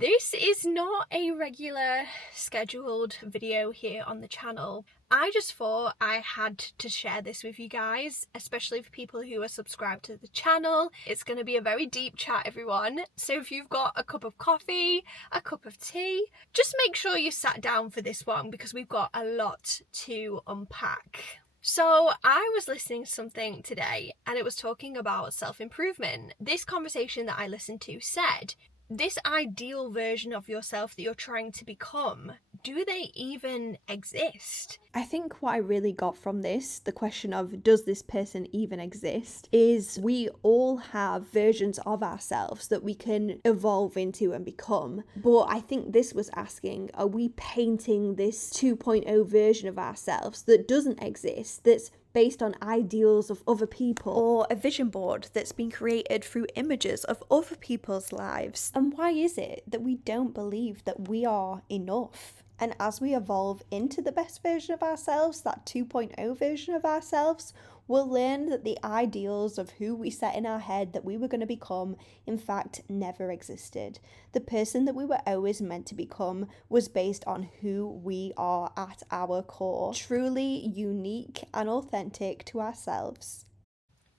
This is not a regular scheduled video here on the channel. I just thought I had to share this with you guys, especially for people who are subscribed to the channel. It's going to be a very deep chat, everyone. So if you've got a cup of coffee, a cup of tea, just make sure you sat down for this one because we've got a lot to unpack. So I was listening to something today and it was talking about self-improvement. This conversation that I listened to said, this ideal version of yourself that you're trying to become, do they even exist? I think what I really got from this, the question of does this person even exist, is we all have versions of ourselves that we can evolve into and become. But I think this was asking, are we painting this 2.0 version of ourselves that doesn't exist, that's based on ideals of other people, or a vision board that's been created through images of other people's lives? And why is it that we don't believe that we are enough? And as we evolve into the best version of ourselves, that 2.0 version of ourselves, we'll learn that the ideals of who we set in our head that we were going to become, in fact, never existed. The person that we were always meant to become was based on who we are at our core, truly unique and authentic to ourselves.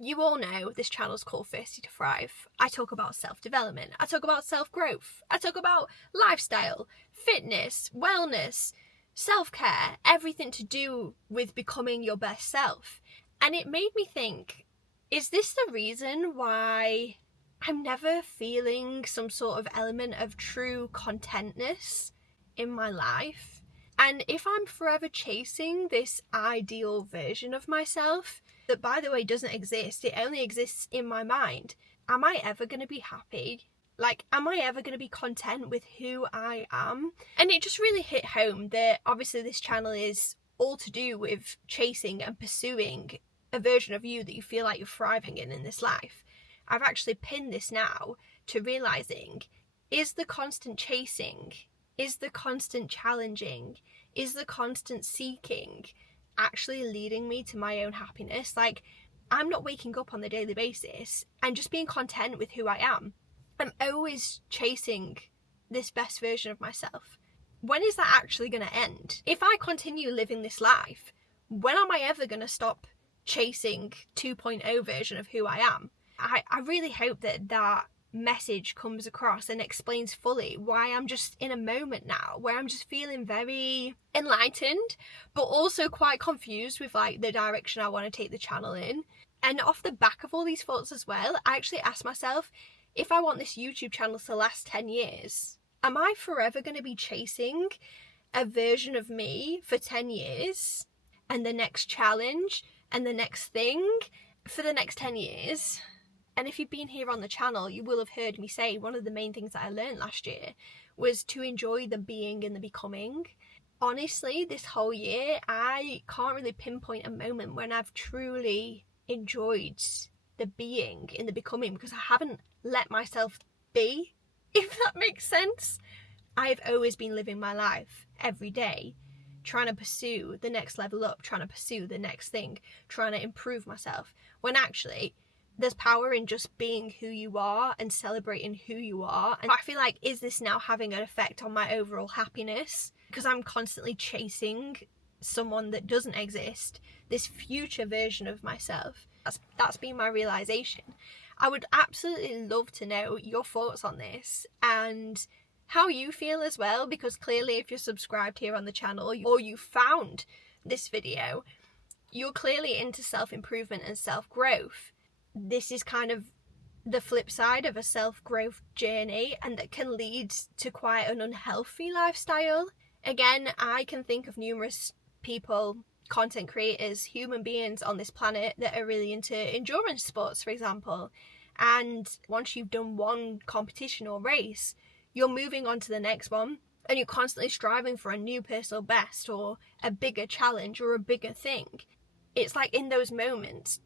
You all know this channel's called Thirsty to Thrive. I talk about self-development, I talk about self-growth, I talk about lifestyle, fitness, wellness, self-care, everything to do with becoming your best self. And it made me think, is this the reason why I'm never feeling some sort of element of true contentness in my life? And if I'm forever chasing this ideal version of myself, that by the way doesn't exist, it only exists in my mind, am I ever going to be happy? Like, am I ever going to be content with who I am? And it just really hit home that obviously this channel is all to do with chasing and pursuing a version of you that you feel like you're thriving in this life. I've actually pinned this now to realizing, is the constant chasing, is the constant challenging, is the constant seeking actually leading me to my own happiness? Like, I'm not waking up on the daily basis and just being content with who I am. I'm always chasing this best version of myself. When is that actually going to end? If I continue living this life, when am I ever going to stop chasing 2.0 version of who I am? I really hope that message comes across and explains fully why I'm just in a moment now where I'm just feeling very enlightened, but also quite confused with like the direction I want to take the channel in. And off the back of all these thoughts as well, I actually asked myself, if I want this YouTube channel to last 10 years, am I forever going to be chasing a version of me for 10 years and the next challenge and the next thing for the next 10 years? And if you've been here on the channel, you will have heard me say one of the main things that I learned last year was to enjoy the being and the becoming. Honestly, this whole year, I can't really pinpoint a moment when I've truly enjoyed the being in the becoming, because I haven't let myself be, if that makes sense. I've always been living my life every day, trying to pursue the next level up, trying to pursue the next thing, trying to improve myself, when actually there's power in just being who you are and celebrating who you are. And I feel like, is this now having an effect on my overall happiness? Because I'm constantly chasing someone that doesn't exist, this future version of myself. That's been my realization. I would absolutely love to know your thoughts on this and how you feel as well, because clearly if you're subscribed here on the channel or you found this video, you're clearly into self-improvement and self-growth. This is kind of the flip side of a self-growth journey, and that can lead to quite an unhealthy lifestyle. Again, I can think of numerous people, content creators, human beings on this planet that are really into endurance sports, for example. And once you've done one competition or race, you're moving on to the next one, and you're constantly striving for a new personal best or a bigger challenge or a bigger thing. It's like, in those moments,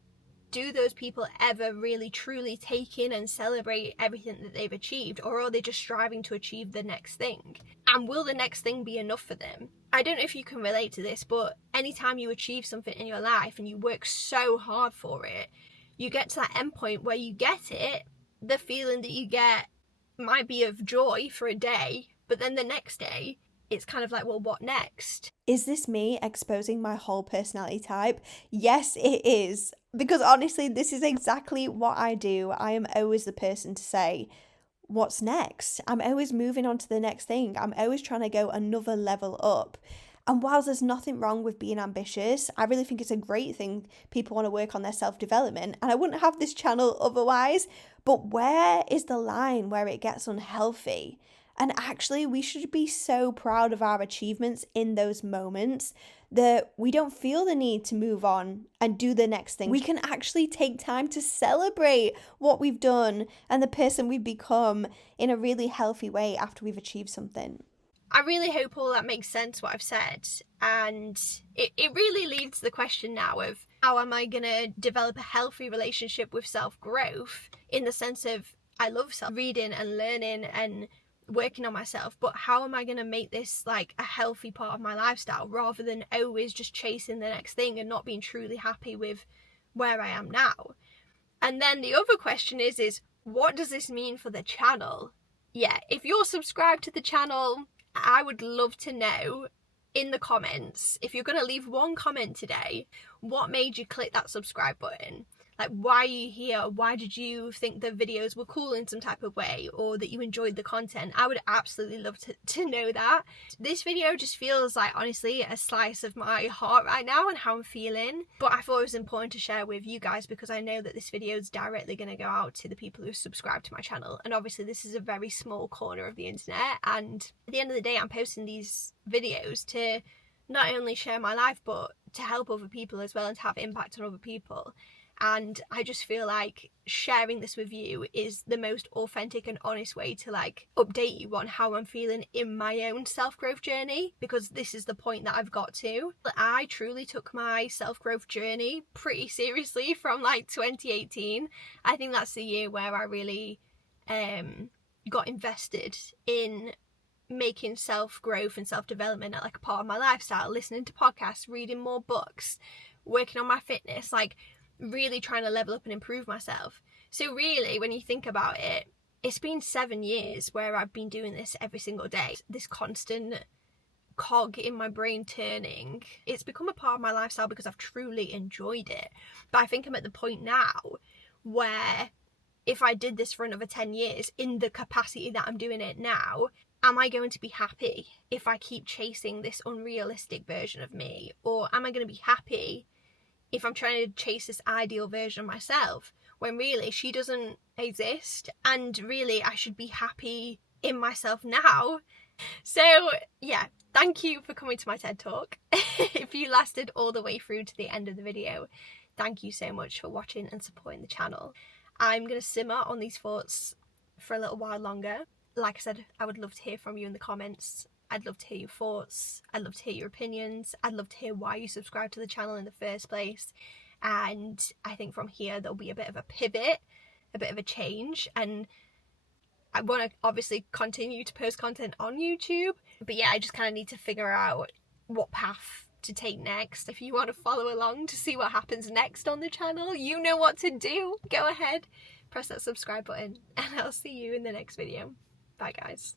do those people ever really truly take in and celebrate everything that they've achieved, or are they just striving to achieve the next thing? And will the next thing be enough for them? I don't know if you can relate to this, but anytime you achieve something in your life and you work so hard for it, you get to that end point where you get it, the feeling that you get might be of joy for a day, but then the next day it's kind of like, well, what next? Is this me exposing my whole personality type? Yes, it is. Because honestly, this is exactly what I do. I am always the person to say, what's next? I'm always moving on to the next thing. I'm always trying to go another level up. And whilst there's nothing wrong with being ambitious, I really think it's a great thing people want to work on their self-development. And I wouldn't have this channel otherwise. But where is the line where it gets unhealthy? And actually, we should be so proud of our achievements in those moments that we don't feel the need to move on and do the next thing. We can actually take time to celebrate what we've done and the person we've become in a really healthy way after we've achieved something. I really hope all that makes sense, what I've said. And it really leads to the question now of how am I going to develop a healthy relationship with self-growth, in the sense of I love reading and learning and working on myself, but how am I going to make this like a healthy part of my lifestyle, rather than always just chasing the next thing and not being truly happy with where I am now? And then the other question is what does this mean for the channel? Yeah, if you're subscribed to the channel, I would love to know in the comments, if you're going to leave one comment today, what made you click that subscribe button? Like, why are you here? Why did you think the videos were cool in some type of way, or that you enjoyed the content? I would absolutely love to know that. This video just feels like, honestly, a slice of my heart right now and how I'm feeling. But I thought it was important to share with you guys, because I know that this video is directly going to go out to the people who subscribe to my channel. And obviously this is a very small corner of the internet. And at the end of the day, I'm posting these videos to not only share my life, but to help other people as well and to have impact on other people. And I just feel like sharing this with you is the most authentic and honest way to like update you on how I'm feeling in my own self-growth journey, because this is the point that I've got to. I truly took my self-growth journey pretty seriously from like 2018. I think that's the year where I really got invested in making self-growth and self-development like a part of my lifestyle, listening to podcasts, reading more books, working on my fitness, like really trying to level up and improve myself. So really, when you think about it, it's been 7 years where I've been doing this every single day. This constant cog in my brain turning. It's become a part of my lifestyle because I've truly enjoyed it. But I think I'm at the point now where if I did this for another 10 years in the capacity that I'm doing it now, am I going to be happy if I keep chasing this unrealistic version of me? Or am I going to be happy if I'm trying to chase this ideal version of myself, when really she doesn't exist, and really I should be happy in myself now? So yeah, thank you for coming to my TED Talk. If you lasted all the way through to the end of the video, thank you so much for watching and supporting the channel. I'm going to simmer on these thoughts for a little while longer. Like I said, I would love to hear from you in the comments. I'd love to hear your thoughts. I'd love to hear your opinions. I'd love to hear why you subscribed to the channel in the first place. And I think from here there'll be a bit of a pivot, a bit of a change. And I want to obviously continue to post content on YouTube. But yeah, I just kind of need to figure out what path to take next. If you want to follow along to see what happens next on the channel, you know what to do. Go ahead, press that subscribe button, and I'll see you in the next video. Bye guys.